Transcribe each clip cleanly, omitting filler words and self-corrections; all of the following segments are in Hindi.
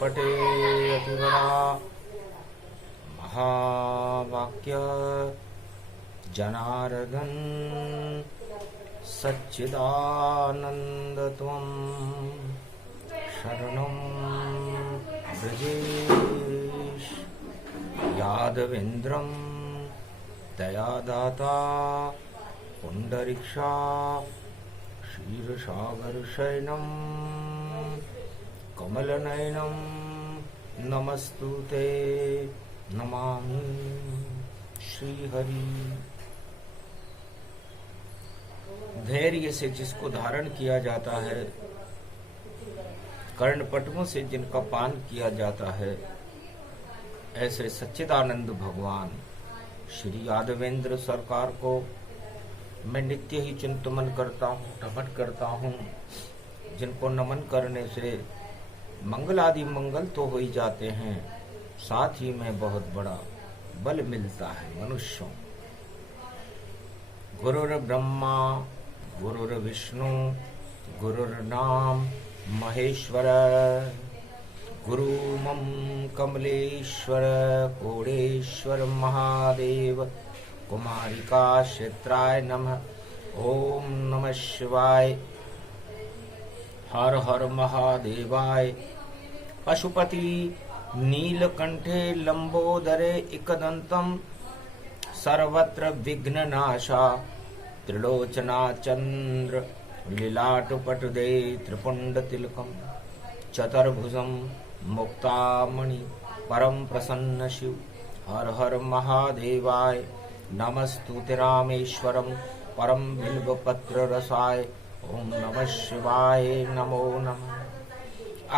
पटे अतिवरा महावाक्य जनार्दन सच्चिदानंद त्वं शरणं ब्रजेश यादवेन्द्रं दयादाता पुंडरीक्षा क्षीरसागरशयनं कमलनयनं नमस्तुते नमामि श्रीहरि। धैर्य से जिसको धारण किया जाता है, कर्णपटुओं से जिनका पान किया जाता है, ऐसे सच्चिदानंद भगवान श्री यादवेंद्र सरकार को मैं नित्य ही चिंतन करता हूँ, नमन करता हूँ, जिनको नमन करने से मंगल आदि मंगल तो हो ही जाते हैं, साथ ही में बहुत बड़ा बल मिलता है मनुष्यों। गुरुर् ब्रह्मा गुरुर्विष्णु गुरुर्नाम महेश्वर गुरु मम कमलेश्वर कोडेश्वर महादेव कुमारिका क्षेत्राय नमः। ओम नमः शिवाय। हर हर महादेवाय। पशुपति नीलकंठे लंबोदरे एकदंतम सर्वत्र विघ्ननाशा त्रिलोचना चंद्र लीलाटपटुदे त्रिपुंड तिलकम चतुर्भुजम मुक्तामणि परम प्रसन्न शिव। हर हर महादेवाय। नमस्तुते रामेश्वरम परम बिल्वपत्र रसाय। ओम नमः शिवाय। नमो नमः।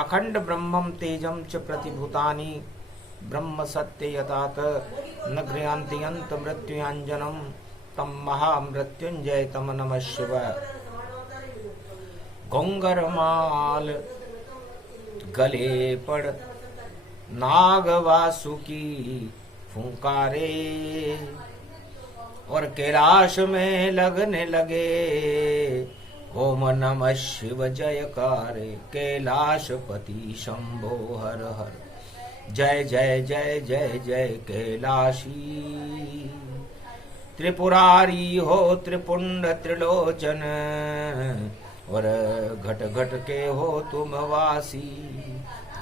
अखंड ब्रह्मं तेजं च प्रतिभूतानि ब्रह्म सत्य यतात न गृह्णान्ति मृत्युञ्जनम् तम महामृत्युंजय तम नमः शिवाय। घुंघरमाल गले पड़ नागवासुकी फुंकारे और कैलाश में लगने लगे ओम नमः शिव जयकारे। कैलाशपति शंभो हर हर। जय जय जय जय जय कैलाशी। त्रिपुरारी हो त्रिपुंड त्रिलोचन और घट घट के हो तुम वासी।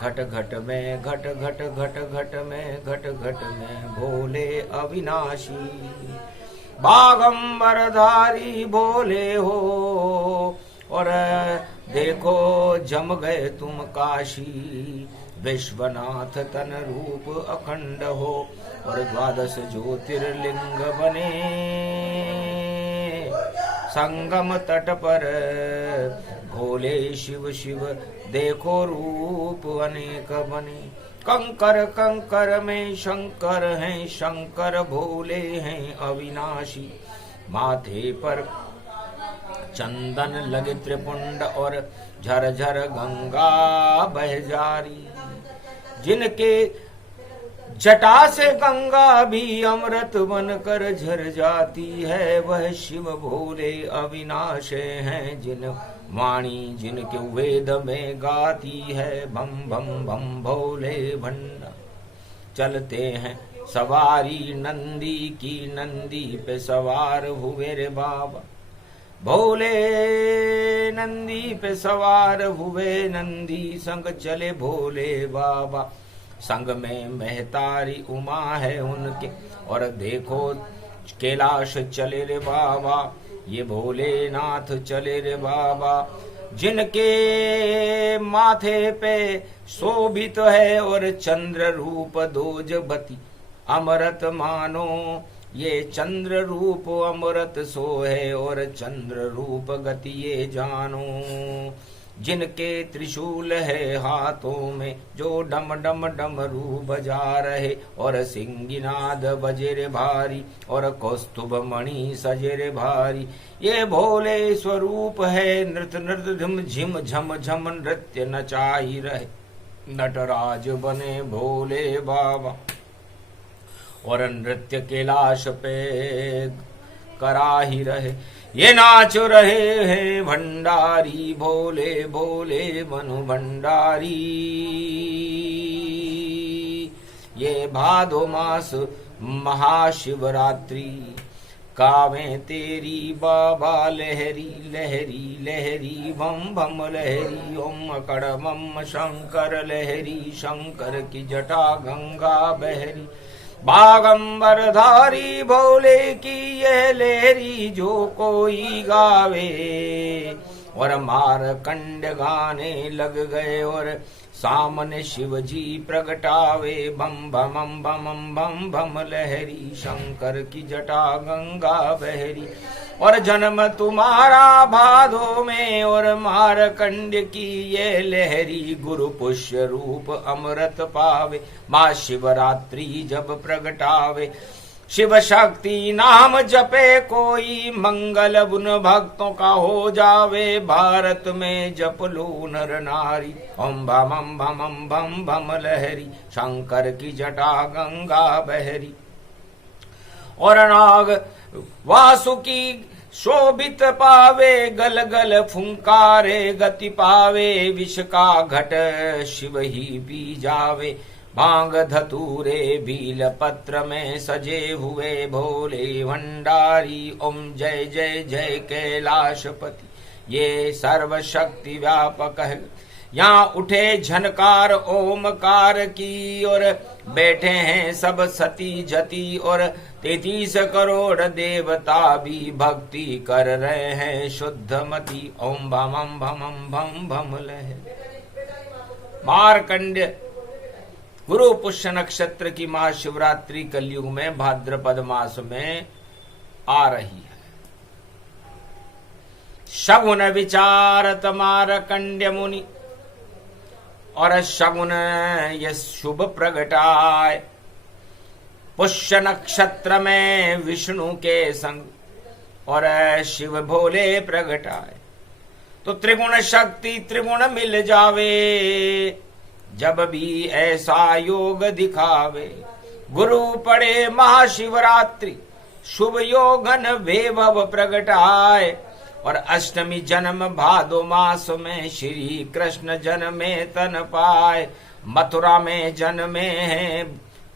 घट घट में घट घट घट घट में घट घट में भोले अविनाशी। बागंबरधारी भोले हो और देखो जम गए तुम काशी। विश्वनाथ तन रूप अखंड हो और 12 ज्योतिर्लिंग बने। संगम तट पर भोले शिव शिव देखो रूप अनेक बने। कंकर कंकर में शंकर हैं, शंकर भोले हैं अविनाशी। माथे पर चंदन लगे त्रिपुंड और झरझर गंगा बह जारी। जिनके जटा से गंगा भी अमृत बनकर झर जाती है, वह शिव भोले अविनाशी हैं। जिन वाणी जिनके वेद में गाती है, भम भम भम भोले भंडा। चलते हैं सवारी नंदी की, नंदी पे सवार हुए रे बाबा। भोले नंदी पे सवार हुए, नंदी संग चले भोले बाबा। संग में महतारी उमा है उनके और देखो कैलाश चले रे बाबा। ये भोलेनाथ चले रे बाबा। जिनके माथे पे शोभित है और चंद्र रूप दोजबती। अमृत मानो ये चंद्र रूप अमृत सो है और चंद्र रूप गति ये जानो। जिनके त्रिशूल है हाथों में, जो डम डम डमरू बजा रहे और सिंगिनाद बजे रे भारी और कौस्तुभ मणि सजे रे भारी। ये भोले स्वरूप है नृत्य नृत्य झम झिम झम झम नृत्य नचाई रहे। नटराज बने भोले बाबा और नृत्य कैलाश पे करा ही रहे। ये नाच रहे हैं भंडारी भोले भोले मनु भंडारी। भादो मास महाशिवरात्रि। कावे तेरी बाबा लहरी लहरी लहरी बम बम लहरी, ओम कड़ मम शंकर लहरी, शंकर की जटा गंगा बहरी। बागंबर धारी भोले की यह लहरी जो कोई गावे, और मारकंड गाने लग गए और सामने शिव जी प्रगटावे। बम बम बम बम बम लहरी, शंकर की जटा गंगा बहरी। और जन्म तुम्हारा भादो में और मारकंड की ये लहरी, गुरु पुष्य रूप अमृत पावे, माँ शिवरात्रि जब प्रगटावे। शिव शक्ति नाम जपे कोई, मंगल उन भक्तों का हो जावे। भारत में जप लो नर नारी, ओम बम बम बम बम लहरी, शंकर की जटा गंगा बहरी। और नाग वासुकी शोभित पावे, गल गल फुंकारे गति पावे। विष का घट शिव ही पी जावे, भांग धतूरे बील पत्र में सजे हुए भोले भंडारी। ओम जय जय जय कैलाशपति, ये सर्व शक्ति व्यापक है। यहाँ उठे झनकार ओमकार की, और बैठे हैं सब सती जति। और 33 करोड़ देवता भी भक्ति कर रहे हैं शुद्धमती। ओम भम भम भम भम लहरी। मारकंड गुरु पुष्य नक्षत्र की महाशिवरात्रि कलयुग में भाद्रपद मास में आ रही है। शगुन विचारत मारकंड्य मुनि, और शगुन यह शुभ प्रगटाए। पुष्य नक्षत्र में विष्णु के संग और शिव भोले प्रगटाए, तो त्रिगुण शक्ति त्रिगुण मिल जावे। जब भी ऐसा योग दिखावे, गुरु पड़े महाशिवरात्रि, शुभ योगन वैभव प्रगटाए। और अष्टमी जन्म भादो मास में श्री कृष्ण जन्मे तन पाए। मथुरा में जन्मे हैं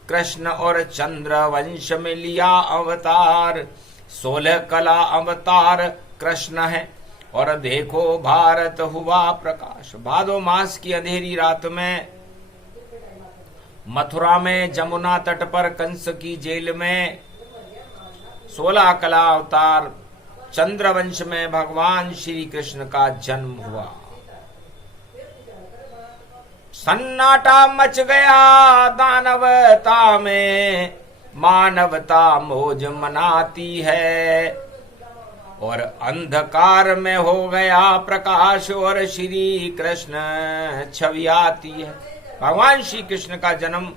कृष्ण और चंद्र वंश में लिया अवतार। 16 कला अवतार कृष्ण है, और देखो भारत हुआ प्रकाश। भादो मास की अंधेरी रात में मथुरा में जमुना तट पर कंस की जेल में 16 कला अवतार चंद्रवंश में भगवान श्री कृष्ण का जन्म हुआ। सन्नाटा मच गया दानवता में, मानवता मौज मनाती है। और अंधकार में हो गया प्रकाश, और श्री कृष्ण छवि आती है। भगवान श्री कृष्ण का जन्म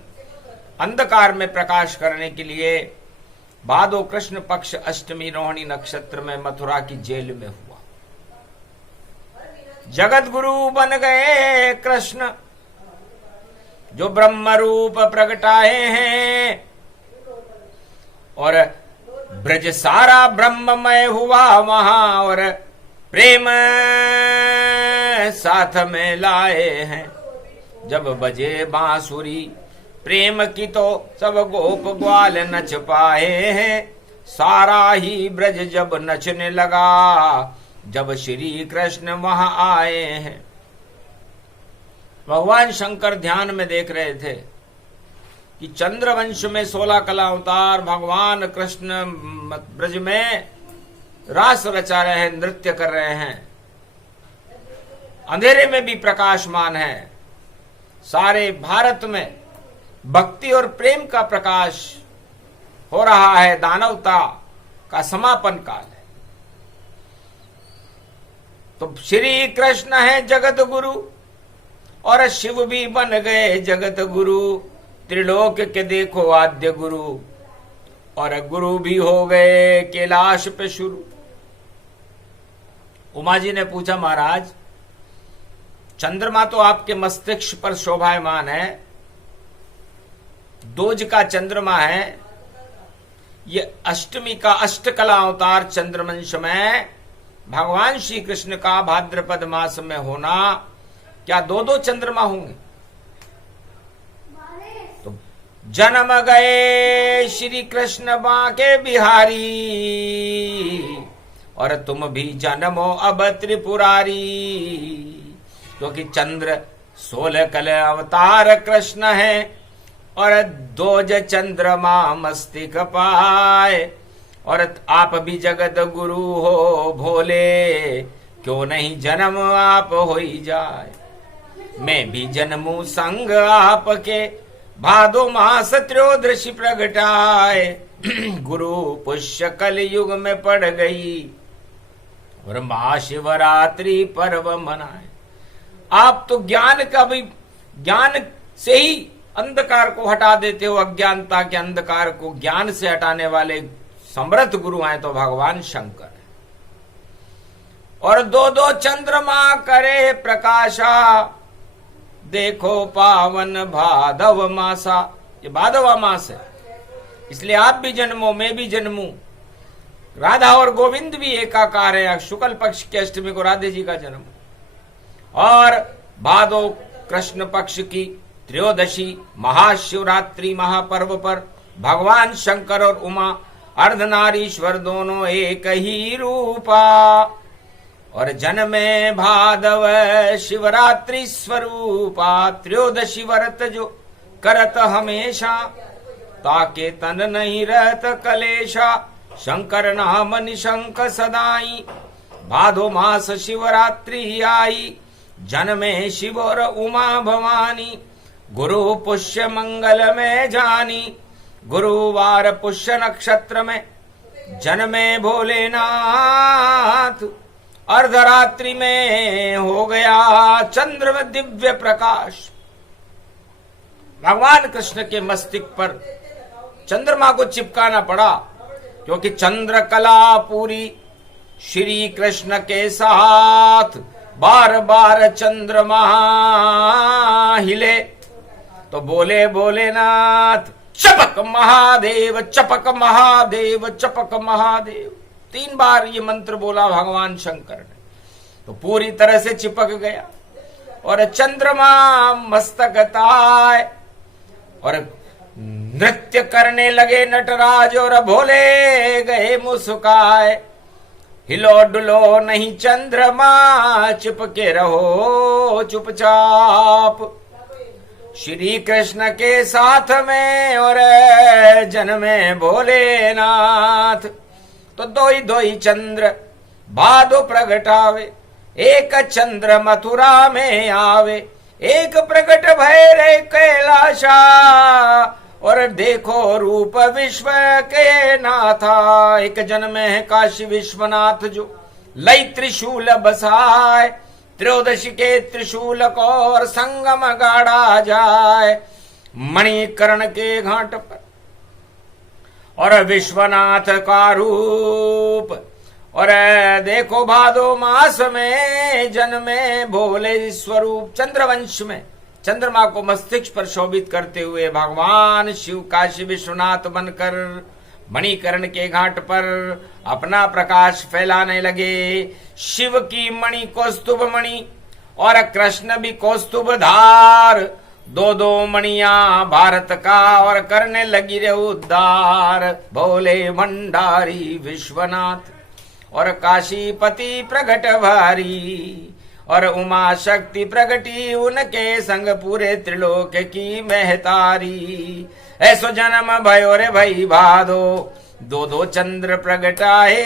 अंधकार में प्रकाश करने के लिए भादो कृष्ण पक्ष अष्टमी रोहिणी नक्षत्र में मथुरा की जेल में हुआ। जगत गुरु बन गए कृष्ण, जो ब्रह्म रूप प्रगटाए हैं। और ब्रज सारा ब्रह्ममय हुआ वहां, और प्रेम साथ में लाए हैं। जब बजे बांसुरी प्रेम की, तो सब गोप ग्वाल नच पाए हैं। सारा ही ब्रज जब नचने लगा, जब श्री कृष्ण वहां आए हैं। भगवान शंकर ध्यान में देख रहे थे कि चंद्रवंश में 16 कला अवतार भगवान कृष्ण ब्रज में रास रचा रहे हैं, नृत्य कर रहे हैं। अंधेरे में भी प्रकाशमान है। सारे भारत में भक्ति और प्रेम का प्रकाश हो रहा है। दानवता का समापन काल है। तो श्री कृष्ण है जगत गुरु, और शिव भी बन गए जगत गुरु। त्रिलोक के देखो आद्य गुरु, और गुरु भी हो गए कैलाश पे शुरू। उमा जी ने पूछा, महाराज चंद्रमा तो आपके मस्तिष्क पर शोभायमान है, दोज का चंद्रमा है। ये अष्टमी का अष्टकला अवतार चंद्रवंश में भगवान श्री कृष्ण का भाद्रपद मास में होना, क्या 2-2 चंद्रमा होंगे? तो जन्म गए श्री कृष्ण बांके बिहारी, और तुम भी जन्मो अब त्रिपुरारी। क्योंकि चंद्र 16 कल अवतार कृष्ण है, और 2 चंद्रमा मस्तिष्क पाए। और आप भी जगत गुरु हो भोले, क्यों नहीं जन्म आप हो ही जाए। मैं भी जन्मू संग आपके, भादो मास त्रयोदशी प्रगटाए। गुरु पुष्य कल युग में पड़ गई, और महाशिवरात्रि पर्व मनाए। आप तो ज्ञान का भी, ज्ञान से ही अंधकार को हटा देते हो। अज्ञानता के अंधकार को ज्ञान से हटाने वाले समर्थ गुरु हैं तो भगवान शंकर है। और 2 चंद्रमा करे प्रकाशा, देखो पावन भादव मासा। ये भादवा मास है, इसलिए आप भी जन्मो, मैं भी जन्मू। राधा और गोविंद भी एकाकार है। शुक्ल पक्ष की अष्टमी को राधे जी का जन्म, और भादो कृष्ण पक्ष की त्रयोदशी महाशिवरात्रि महापर्व पर भगवान शंकर और उमा अर्धनारीश्वर दोनों एक ही रूपा। और जन्मे भादव शिवरात्रि स्वरूपा, त्रयोदशी व्रत जो करत हमेशा, ताके तन नहीं रहत कलेशा। शंकर नाम निशंक सदाई, भादो मास शिवरात्रि आई। जन्मे शिव और उमा भवानी, गुरु पुष्य मंगल में जानी। गुरुवार पुष्य नक्षत्र में जन्मे भोलेनाथ, अर्धरात्रि में हो गया चंद्र में दिव्य प्रकाश। भगवान कृष्ण के मस्तिष्क पर चंद्रमा को चिपकाना पड़ा, क्योंकि चंद्र कला पूरी श्री कृष्ण के साथ। बार बार चंद्रमा हिले तो बोले भोलेनाथ चपक महादेव, चपक महादेव, चपक महादेव। 3 बार ये मंत्र बोला भगवान शंकर ने, तो पूरी तरह से चिपक गया। और चंद्रमा मस्तक ताए, और नृत्य करने लगे नटराज, और भोले गए मुस्काए। हिलो डुलो नहीं चंद्रमा, चिपके रहो चुपचाप श्री कृष्ण के साथ में। और जन्मे भोलेनाथ, तो 2 चंद्र भादो प्रगटावे। एक चंद्र मथुरा में आवे, एक प्रकट भैरे कैलाशा। और देखो रूप विश्व के नाथा, एक जन्म है काशी विश्वनाथ जो लई त्रिशूल बसाए। त्रयोदशी के त्रिशूल को और संगम गाड़ा जाए मणिकर्ण के घाट पर। और विश्वनाथ का रूप, और देखो भादो मास में जन्मे भोले स्वरूप। चंद्रवंश में चंद्रमा को मस्तिष्क पर शोभित करते हुए भगवान शिव काशी विश्वनाथ बनकर मणिकर्ण के घाट पर अपना प्रकाश फैलाने लगे। शिव की मणि कौस्तुभ मणि, और कृष्ण भी कौस्तुभ धार। 2 मणियां भारत का, और करने लगी रे उद्धार। भोले भंडारी विश्वनाथ, और काशीपति प्रगट भारी। और उमा शक्ति प्रगटी उनके संग, पूरे त्रिलोक की महतारी। ऐसो जन्म भयो रे भई भादो, 2 चंद्र प्रगटाए।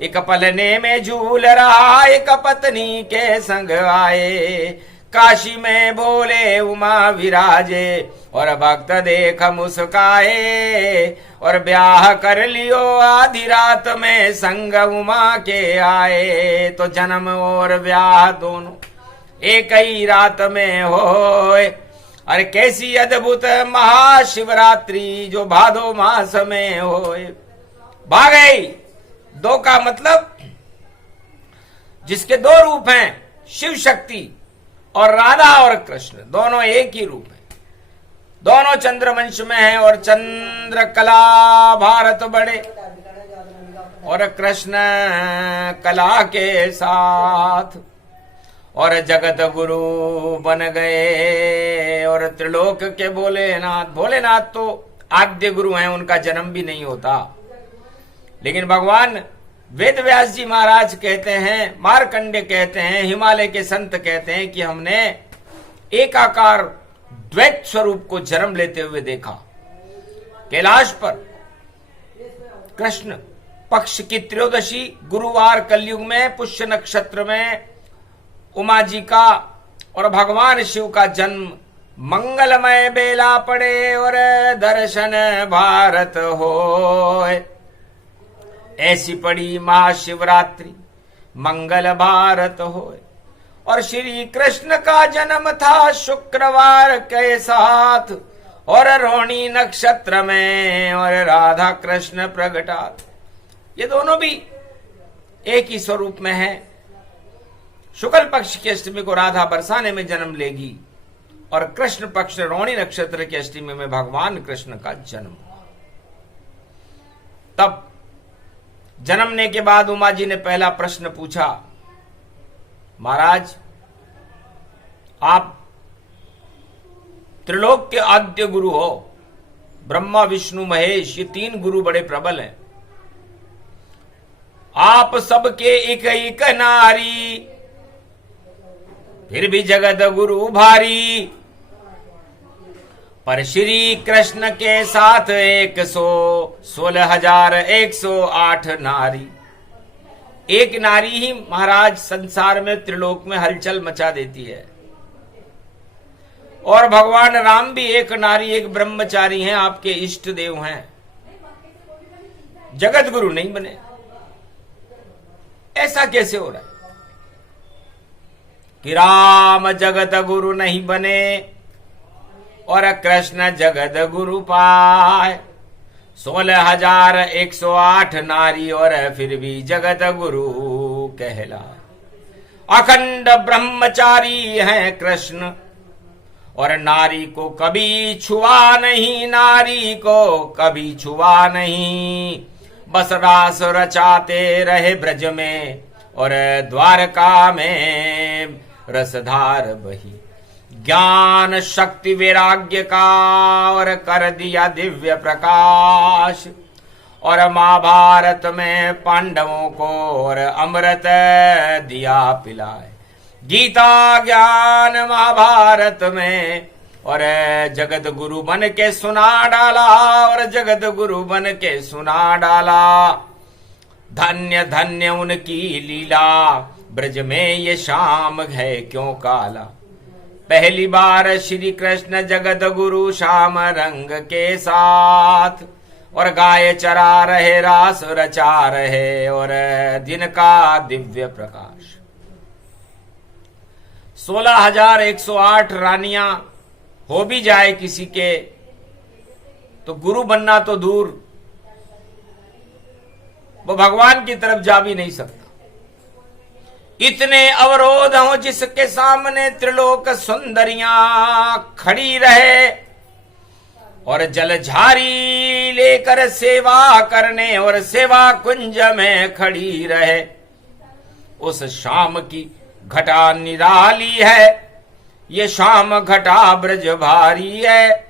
एक पलने में झूल रहा, एक पत्नी के संग आए। काशी में भोले उमा विराजे, और भक्त देख मुस्काए। और ब्याह कर लियो आधी रात में, संग उमा के आए। तो जन्म और ब्याह दोनों एक ही रात में होए। अरे कैसी अद्भुत महाशिवरात्रि जो भादो मास में होए। भाग गई 2 का मतलब जिसके 2 रूप हैं, शिव शक्ति और राधा और कृष्ण, दोनों एक ही रूप है। दोनों चंद्रवंश में है, और चंद्र कला भारत बड़े, और कृष्ण कला के साथ। और जगत गुरु बन गए, और और त्रिलोक के भोलेनाथ। भोलेनाथ तो आद्य गुरु हैं, उनका जन्म भी नहीं होता। लेकिन भगवान वेद व्यास जी महाराज कहते हैं, मार्कंडे कहते हैं, हिमालय के संत कहते हैं कि हमने एकाकार द्वैत स्वरूप को जन्म लेते हुए देखा। कैलाश पर कृष्ण पक्ष की त्रयोदशी गुरुवार कलयुग में पुष्य नक्षत्र में उमा जी का और भगवान शिव का जन्म मंगलमय बेला पड़े और दर्शन भारत होए। ऐसी पड़ी महाशिवरात्रि मंगल भारत होए। और श्री कृष्ण का जन्म था शुक्रवार के साथ और रोहिणी नक्षत्र में और राधा कृष्ण प्रगटात। ये दोनों भी एक ही स्वरूप में है। शुक्ल पक्ष की अष्टमी को राधा बरसाने में जन्म लेगी और कृष्ण पक्ष रोहिणी नक्षत्र की अष्टमी में भगवान कृष्ण का जन्म हुआ। तब जन्मने के बाद उमा जी ने पहला प्रश्न पूछा, महाराज आप त्रिलोक के आद्य गुरु हो, ब्रह्मा विष्णु महेश ये तीन गुरु बड़े प्रबल हैं, आप सबके एक नारी, फिर भी जगत गुरु भारी। पर श्री कृष्ण के साथ 116,108 नारी। एक नारी ही महाराज संसार में त्रिलोक में हलचल मचा देती है। और भगवान राम भी एक नारी एक ब्रह्मचारी हैं, आपके इष्ट देव हैं, जगत गुरु नहीं बने। ऐसा कैसे हो रहा है कि राम जगत गुरु नहीं बने और कृष्ण जगत गुरु पाए। 16,108 नारी और फिर भी जगत गुरु कहलाए। अखंड ब्रह्मचारी हैं कृष्ण और नारी को कभी छुआ नहीं, नारी को कभी छुआ नहीं। बस रास रचाते रहे ब्रज में और द्वारका में रसधार बही। ज्ञान शक्ति वैराग्य का और कर दिया दिव्य प्रकाश। और महाभारत में पांडवों को और अमृत दिया पिलाए। गीता ज्ञान महाभारत में और जगत गुरु बन के सुना डाला और जगत गुरु बन के सुना डाला। धन्य धन्य उनकी लीला, ब्रज में ये शाम है क्यों काला। पहली बार श्री कृष्ण जगत गुरु श्याम रंग के साथ और गाय चरा रहे रास रचा रहे और दिन का दिव्य प्रकाश। 16,108 रानियां हो भी जाए किसी के तो गुरु बनना तो दूर, वो भगवान की तरफ जा भी नहीं सकता। इतने अवरोध हो जिसके सामने त्रिलोक सुंदरियां खड़ी रहे और जलझारी लेकर सेवा करने और सेवा कुंज में खड़ी रहे। उस शाम की घटा निराली है, ये शाम घटा ब्रज भारी है।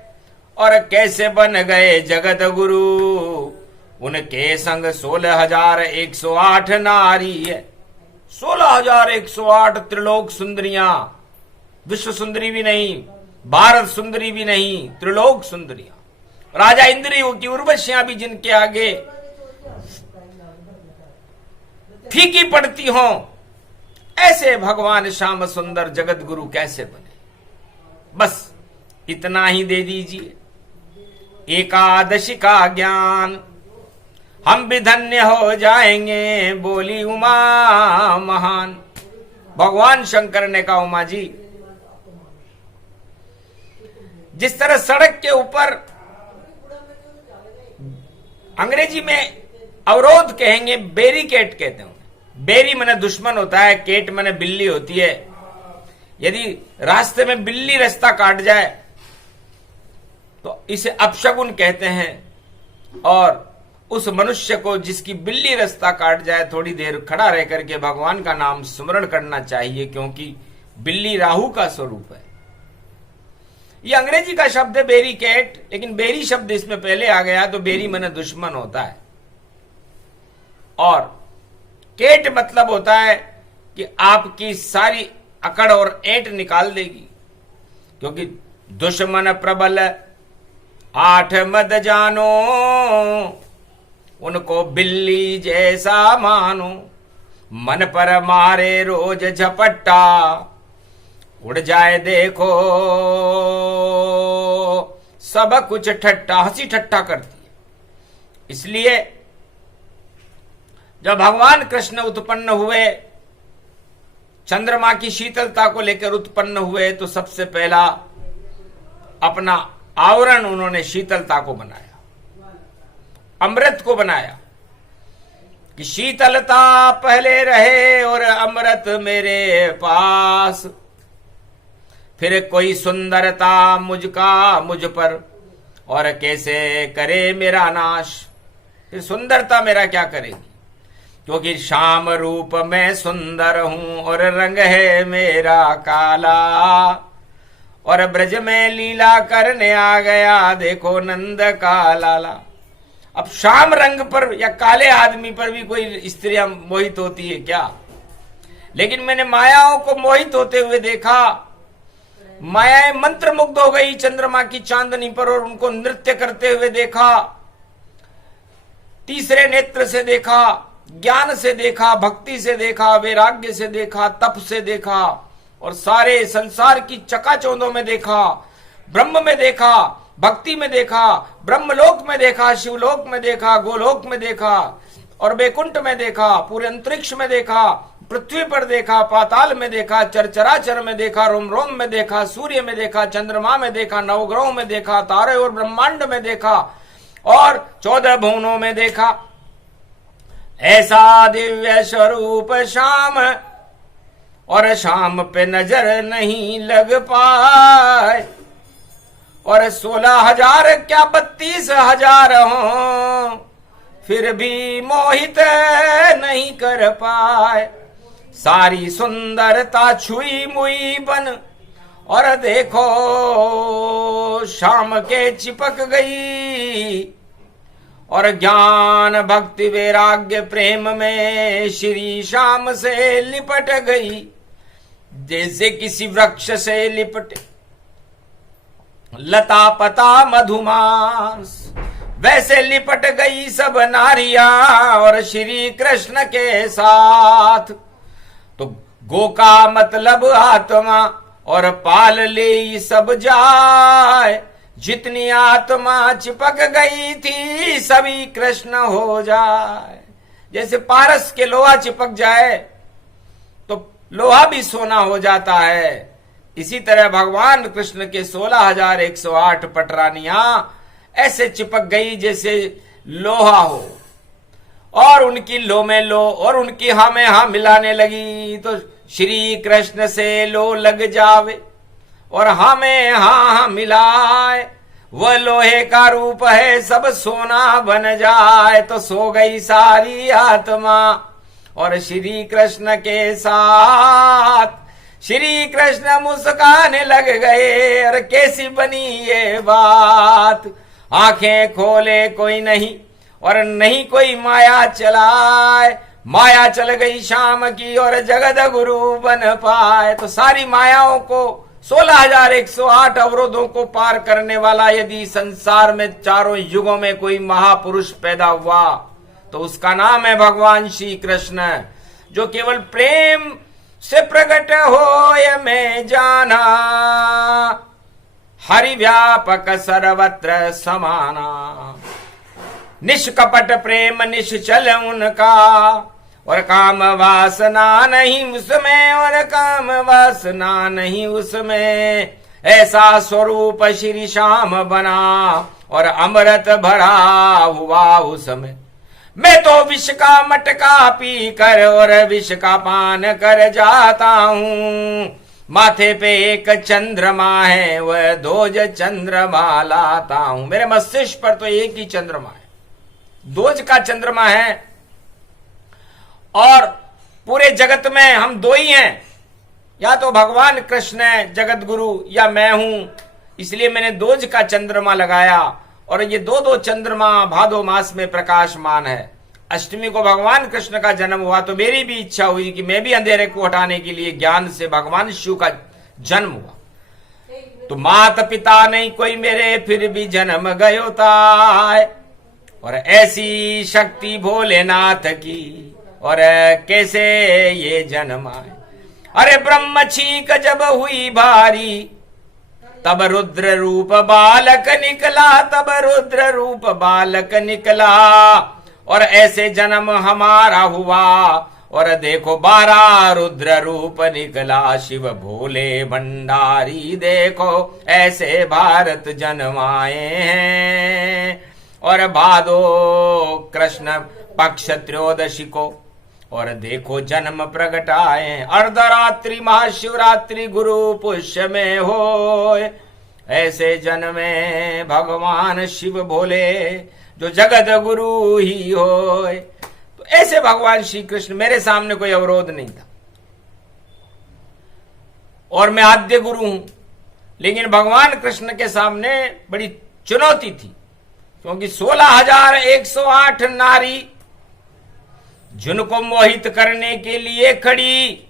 और कैसे बन गए जगत गुरु, उनके संग 16,108 नारी है। 16,108 त्रिलोक सुंदरियां, विश्व सुंदरी भी नहीं, भारत सुंदरी भी नहीं, त्रिलोक सुंदरियां। राजा इंद्रियों की उर्वशियां भी जिनके आगे फीकी पड़ती हों, ऐसे भगवान श्याम सुंदर जगत गुरु कैसे बने। बस इतना ही दे दीजिए, एकादशी का ज्ञान हम भी धन्य हो जाएंगे, बोली उमा महान। भगवान शंकर ने कहा, उमा जी जिस तरह सड़क के ऊपर अंग्रेजी में अवरोध कहेंगे, बैरिकेड कहते हैं। बैरी मने दुश्मन होता है, केट मने बिल्ली होती है। यदि रास्ते में बिल्ली रास्ता काट जाए तो इसे अपशगुन कहते हैं। और उस मनुष्य को जिसकी बिल्ली रास्ता काट जाए, थोड़ी देर खड़ा रह करके भगवान का नाम स्मरण करना चाहिए, क्योंकि बिल्ली राहु का स्वरूप है। ये अंग्रेजी का शब्द है बेरी कैट, लेकिन बेरी शब्द इसमें पहले आ गया तो बेरी माने दुश्मन होता है, और केट मतलब होता है कि आपकी सारी अकड़ और ऐंठ निकाल देगी, क्योंकि दुश्मन प्रबल 8 मत जानो, उनको बिल्ली जैसा मानो, मन पर मारे रोज झपट्टा, उड़ जाए देखो सब कुछ ठट्टा, हंसी ठट्टा करती है। इसलिए जब भगवान कृष्ण उत्पन्न हुए, चंद्रमा की शीतलता को लेकर उत्पन्न हुए, तो सबसे पहला अपना आवरण उन्होंने शीतलता को बनाया, अमृत को बनाया, कि शीतलता पहले रहे और अमृत मेरे पास, फिर कोई सुंदरता मुझ पर और कैसे करे मेरा नाश। फिर सुंदरता मेरा क्या करेगी, क्योंकि श्याम रूप में सुंदर हूं और रंग है मेरा काला, और ब्रज में लीला करने आ गया देखो नंद का लाला। अब श्याम रंग पर या काले आदमी पर भी कोई स्त्रियां मोहित होती है क्या? लेकिन मैंने मायाओं को मोहित होते हुए देखा, मायाएं मंत्र मुग्ध हो गई चंद्रमा की चांदनी पर, और उनको नृत्य करते हुए देखा, तीसरे नेत्र से देखा, ज्ञान से देखा, भक्ति से देखा, वैराग्य से देखा, तप से देखा, और सारे संसार की चकाचौंधों में देखा, ब्रह्म में देखा, भक्ति में देखा, ब्रह्मलोक में देखा, शिवलोक में देखा, गोलोक में देखा, और वैकुंठ में देखा, पूरे अंतरिक्ष में देखा, पृथ्वी पर देखा, पाताल में देखा, चरचराचर में देखा, रोम रोम में देखा, सूर्य में देखा, चंद्रमा में देखा, नवग्रहों में देखा, तारे और ब्रह्मांड में देखा, और 14 भुवनों में देखा। ऐसा दिव्य स्वरूप श्याम, और शाम पे नजर नहीं लग पाए, और 16,000 क्या 32,000 हो, फिर भी मोहित नहीं कर पाए। सारी सुंदरता छुई मुई बन, और देखो शाम के चिपक गई, और ज्ञान भक्ति वैराग्य प्रेम में श्री श्याम से लिपट गई। जैसे किसी वृक्ष से लिपटे लता पता मधुमास, वैसे लिपट गई सब नारियां और श्री कृष्ण के साथ। तो गो का मतलब आत्मा, और पाल ले सब जाए, जितनी आत्मा चिपक गई थी सभी कृष्ण हो जाए। जैसे पारस के लोहा चिपक जाए तो लोहा भी सोना हो जाता है, इसी तरह भगवान कृष्ण के 16,108 पटरानियां ऐसे चिपक गई जैसे लोहा हो, और उनकी लो में लो और उनकी हा में हा मिलाने लगी, तो श्री कृष्ण से लो लग जावे और हा में हा मिलाए, वह लोहे का रूप है सब सोना बन जाए। तो सो गई सारी आत्मा और श्री कृष्ण के साथ, श्री कृष्ण मुस्काने लग गए, और कैसी बनी ये बात। आंखें खोले कोई नहीं और नहीं कोई माया चलाए, माया चल गई शाम की और जगत गुरु बन पाए। तो सारी मायाओं को 16,108 अवरोधों को पार करने वाला यदि संसार में चारों युगों में कोई महापुरुष पैदा हुआ तो उसका नाम है भगवान श्री कृष्ण, जो केवल प्रेम से प्रकट हो मैं जाना, हरि व्यापक सर्वत्र समाना। निष्कपट प्रेम निश्चल उनका, और काम वासना नहीं उसमें, और काम वासना नहीं उसमें। ऐसा स्वरूप श्री श्याम बना और अमृत भरा हुआ उसमें। मैं तो विष का मटका पी कर और विष का पान कर जाता हूँ, माथे पे एक चंद्रमा है वह दोज चंद्रमा लाता हूं। मेरे मस्तिष्क पर तो एक ही चंद्रमा है, दोज का चंद्रमा है, और पूरे जगत में हम दो ही हैं, या तो भगवान कृष्ण है जगत गुरु, या मैं हूं इसलिए मैंने दोज का चंद्रमा लगाया, और ये दो चंद्रमा भादो मास में प्रकाशमान है। अष्टमी को भगवान कृष्ण का जन्म हुआ तो मेरी भी इच्छा हुई कि मैं भी अंधेरे को हटाने के लिए ज्ञान से भगवान शिव का जन्म हुआ। तो माता पिता नहीं कोई मेरे, फिर भी जन्म गयो ताय, और ऐसी शक्ति भोलेनाथ की, और कैसे ये जन्म आए। अरे ब्रह्म छींक जब हुई भारी, तब रुद्र रूप बालक निकला, तब रुद्र रूप बालक निकला, और ऐसे जन्म हमारा हुआ, और देखो 12 रुद्र रूप निकला, शिव भोले भंडारी देखो ऐसे भारत जन्माए हैं। और भादो कृष्ण पक्ष त्रयोदशी को, और देखो जन्म प्रगटाए, अर्धरात्रि महाशिवरात्रि गुरु पुष्य में होए, ऐसे जन्मे भगवान शिव भोले जो जगत गुरु ही होए। तो ऐसे भगवान श्री कृष्ण, मेरे सामने कोई अवरोध नहीं था, और मैं आद्य गुरु हूं, लेकिन भगवान कृष्ण के सामने बड़ी चुनौती थी, क्योंकि 16,108 नारी जिनको मोहित करने के लिए खड़ी,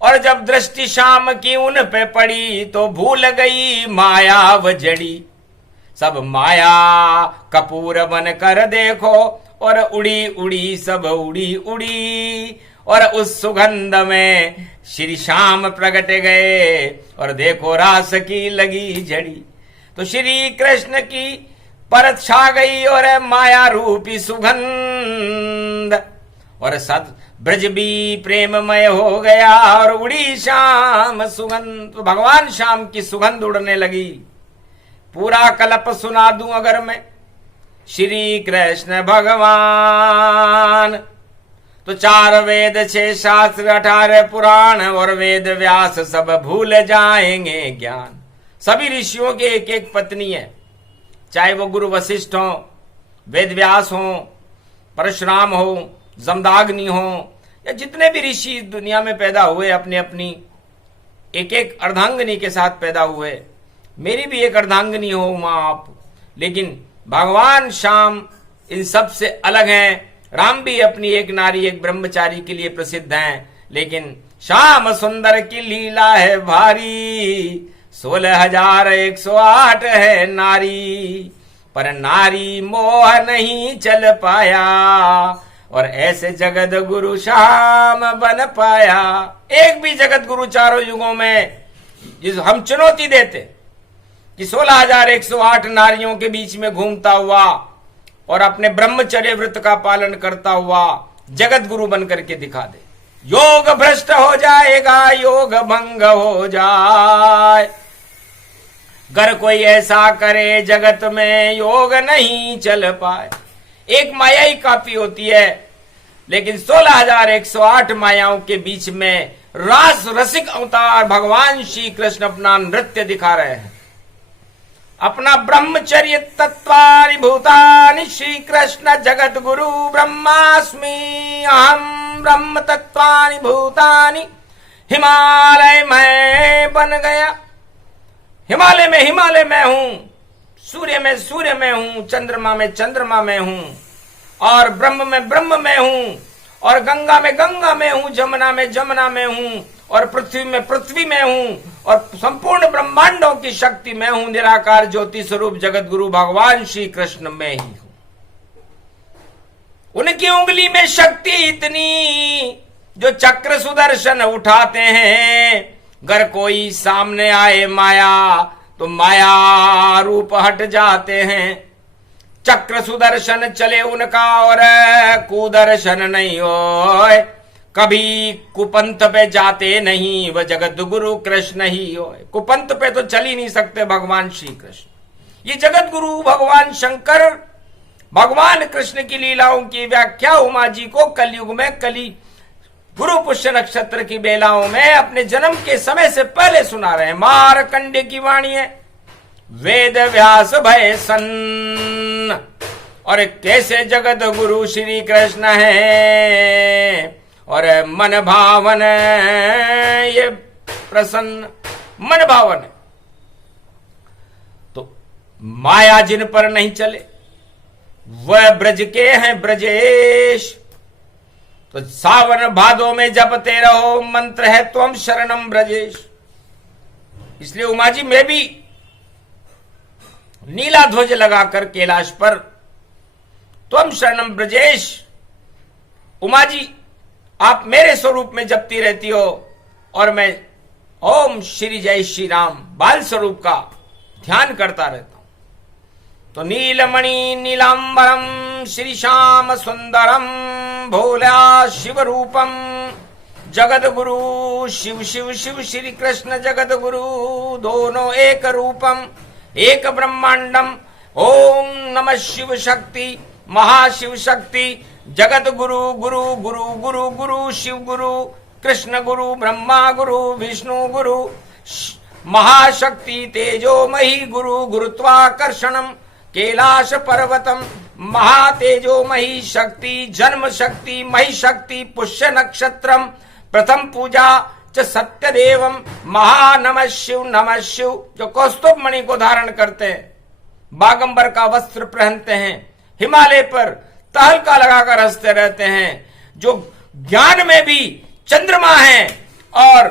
और जब दृष्टि शाम की उन पे पड़ी, तो भूल गई माया वजड़ी। सब माया कपूर बन कर देखो, और उड़ी उड़ी सब उड़ी उड़ी, और उस सुगंध में श्री श्याम प्रगट गए, और देखो रास की लगी झड़ी। तो श्री कृष्ण की परत छा गई, और माया रूपी सुगंध, और सत ब्रज भी प्रेममय हो गया, और उड़ी श्याम सुगंध। तो भगवान श्याम की सुगंध उड़ने लगी। पूरा कल्प सुना दूं अगर मैं, श्री कृष्ण भगवान तो 4 वेद 6 शास्त्र 18 पुराण, और वेद व्यास सब भूल जाएंगे ज्ञान। सभी ऋषियों के एक एक पत्नी है, चाहे वो गुरु वशिष्ठ हो, वेद व्यास हो, परशुराम हो, जमदाग्नि हो, या जितने भी ऋषि दुनिया में पैदा हुए, अपनी अपनी एक एक अर्धांगिनी के साथ पैदा हुए। मेरी भी एक अर्धांगिनी हो मां आप, लेकिन भगवान श्याम इन सब से अलग हैं। राम भी अपनी एक नारी, एक ब्रह्मचारी के लिए प्रसिद्ध हैं, लेकिन श्याम सुंदर की लीला है भारी। 16,108 है नारी, पर नारी मोह नहीं चल पाया, और ऐसे जगत गुरु श्याम बन पाया। एक भी जगत गुरु चारों युगों में जिस हम चुनौती देते कि 16,108 नारियों के बीच में घूमता हुआ, और अपने ब्रह्मचर्य व्रत का पालन करता हुआ जगत गुरु बन करके दिखा दे। योग भ्रष्ट हो जाएगा, योग भंग हो जाए, अगर कोई ऐसा करे जगत में योग नहीं चल पाए। एक माया ही काफी होती है, लेकिन 16,108 मायाओं के बीच में रास रसिक अवतार भगवान श्री कृष्ण अपना नृत्य दिखा रहे हैं। अपना ब्रह्मचर्य तत्वानि भूतानि, श्री कृष्ण जगत गुरु ब्रह्मास्मि अहम ब्रह्म तत्वानि भूतानि। हिमालय में बन गया, हिमालय में हूं, सूर्य में हूं, चंद्रमा में हूं, और ब्रह्म में हूं, और गंगा में हूं, जमुना में हूं, और पृथ्वी में हूं, और संपूर्ण ब्रह्मांडों की शक्ति में हूं। निराकार ज्योति स्वरूप जगत गुरु भगवान श्री कृष्ण में ही हूं। उनकी उंगली में शक्ति इतनी, जो चक्र सुदर्शन उठाते हैं, अगर कोई सामने आए माया तो माया रूप हट जाते हैं। चक्र सुदर्शन चले उनका, और कुदर्शन नहीं होए, कभी कुपंथ पे जाते नहीं, वह जगत गुरु कृष्ण ही होए। कुपंथ पे तो चल ही नहीं सकते भगवान श्री कृष्ण। ये जगत गुरु भगवान शंकर भगवान कृष्ण की लीलाओं की व्याख्या उमा जी को कलयुग में कली गुरु पुष्य नक्षत्र की बेलाओं में अपने जन्म के समय से पहले सुना रहे हैं। मारकंडे की वाणी है, वेद व्यास भय सन, और कैसे जगत गुरु श्री कृष्ण है, और मन भावन ये प्रसन्न मन भावन है। तो माया जिन पर नहीं चले वह ब्रज के हैं ब्रजेश। तो सावन भादों में जपते रहो मंत्र है त्वम शरणम ब्रजेश। इसलिए उमा जी मैं भी नीला ध्वज लगाकर कैलाश पर त्वम शरणम ब्रजेश, उमा जी आप मेरे स्वरूप में जपती रहती हो और मैं ओम श्री जय श्री राम बाल स्वरूप का ध्यान करता रहता हूं। तो नीलमणि नीलांबरम श्री श्याम सुंदरम भोला शिव रूपम जगत गुरु शिव शिव शिव श्री कृष्ण जगत गुरु दोनों एक रूपम एक ब्रह्मांडम। ओम नमः शिव शक्ति महाशिव शक्ति जगत गुरु गुरु गुरु गुरु गुरु शिव गुरु कृष्ण गुरु ब्रह्मा गुरु विष्णु गुरु महाशक्ति तेजोमयी गुरु गुरुत्वाकर्षणम कैलाश पर्वतम महातेजोमयी शक्ति जन्म शक्ति मही शक्ति पुष्य नक्षत्रम प्रथम पूजा च सत्यदेवम नमः शिव जो कौस्तुभ मणि को धारण करते हैं, बागंबर का वस्त्र पहनते हैं, हिमालय पर तहलका लगाकर हंसते रहते हैं, जो ज्ञान में भी चंद्रमा हैं और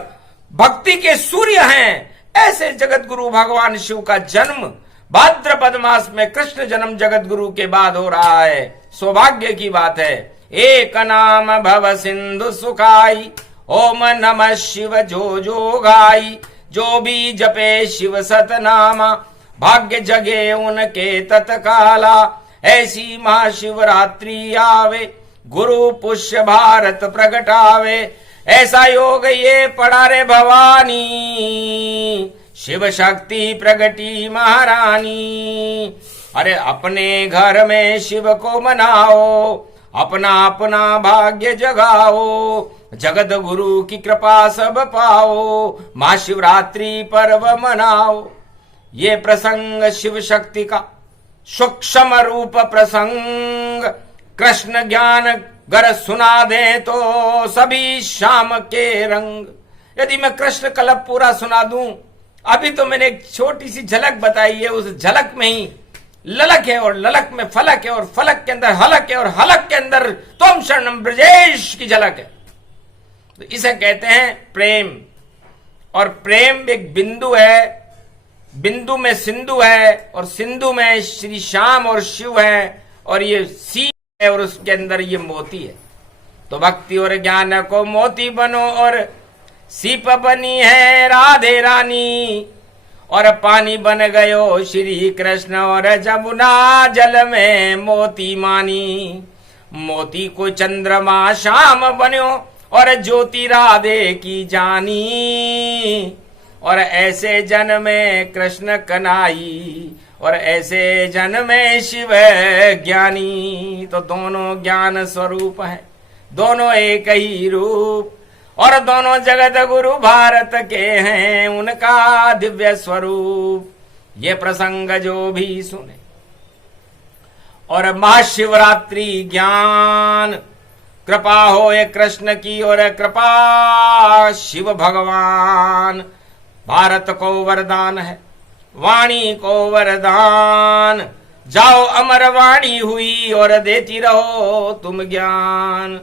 भक्ति के सूर्य हैं, ऐसे जगत गुरु भगवान शिव का जन्म भाद्रपद मास में कृष्ण जन्म जगत गुरु के बाद हो रहा है। सौभाग्य की बात है। एक नाम भव सिंधु सुखाई ओम नमः शिव जो जो गाई, जो भी जपे शिव सतनामा भाग्य जगे उनके तत्काला। ऐसी महाशिवरात्रि आवे गुरु पुष्य भारत प्रगटावे, ऐसा योग ये पड़ा रे भवानी शिव शक्ति प्रगटी महारानी। अरे अपने घर में शिव को मनाओ, अपना अपना भाग्य जगाओ, जगत गुरु की कृपा सब पाओ, महाशिवरात्रि पर्व मनाओ। ये प्रसंग शिव शक्ति का सूक्ष्म रूप प्रसंग, कृष्ण ज्ञान गर सुना दे तो सभी शाम के रंग। यदि मैं कृष्ण कलप पूरा सुना दूं, अभी तो मैंने एक छोटी सी झलक बताई है, उस झलक में ही ललक है और ललक में फलक है और फलक के अंदर हलक है और हलक के अंदर त्वम शरणम ब्रजेश की झलक है। तो इसे कहते हैं प्रेम। और प्रेम एक बिंदु है, बिंदु में सिंधु है और सिंधु में श्री श्याम और शिव है और ये सी है और उसके अंदर ये मोती है। तो भक्ति और ज्ञान को मोती बनो और सीप बनी है राधे रानी, और पानी बन गयो श्री कृष्ण और जमुना जल में मोती मानी। मोती को चंद्रमा शाम बन्यो और ज्योति राधे की जानी, और ऐसे जन में कृष्ण कनाई और ऐसे जन में शिव ज्ञानी। तो दोनों ज्ञान स्वरूप हैं, दोनों एक ही रूप, और दोनों जगत गुरु भारत के हैं उनका दिव्य स्वरूप। ये प्रसंग जो भी सुने और महाशिवरात्रि ज्ञान कृपा हो ये कृष्ण की और कृपा शिव भगवान। भारत को वरदान है, वाणी को वरदान, जाओ अमर वाणी हुई और देती रहो तुम ज्ञान।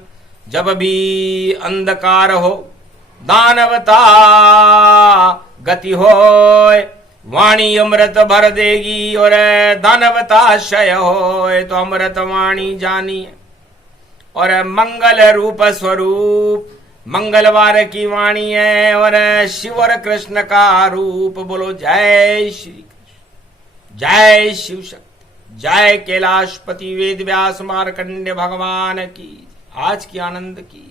जब भी अंधकार हो दानवता गति होए, वाणी अमृत भर देगी और दानवता क्षय होए। तो अमृत वाणी जानिए और मंगल रूप स्वरूप मंगलवार की वाणी है और शिव और कृष्ण का रूप। बोलो जय श्री कृष्ण, जय शिव शक्ति, जय कैलाशपति वेद व्यास मार्कंडेय भगवान की। आज की आनंद की।